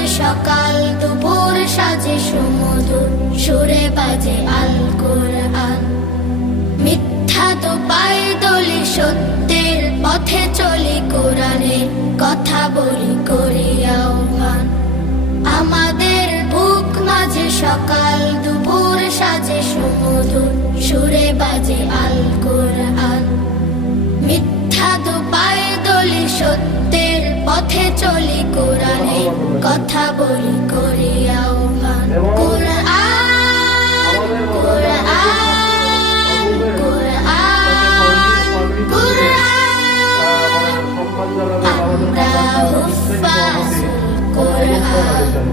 মাঝে সকাল দুপুর সাজে সুমধুর সুরে বাজে আল কোরআন। মিথ্যা তো পায়ে দলি সত্যের পথে চলি কোরআনের কথা বলি করি আহ্বান। আমাদের বুক মাঝে সকাল দুপুর সাজে সুমধুর সুরে বাজে আল কোরআন। মিথ্যা তো পায়ে দলি সত্যের পথে চলি কোরআনের কথা বলি করি আহ্বান। কোরআন কোরআন কোরআন কোরআন আমরা হুফাজুল কোরআন।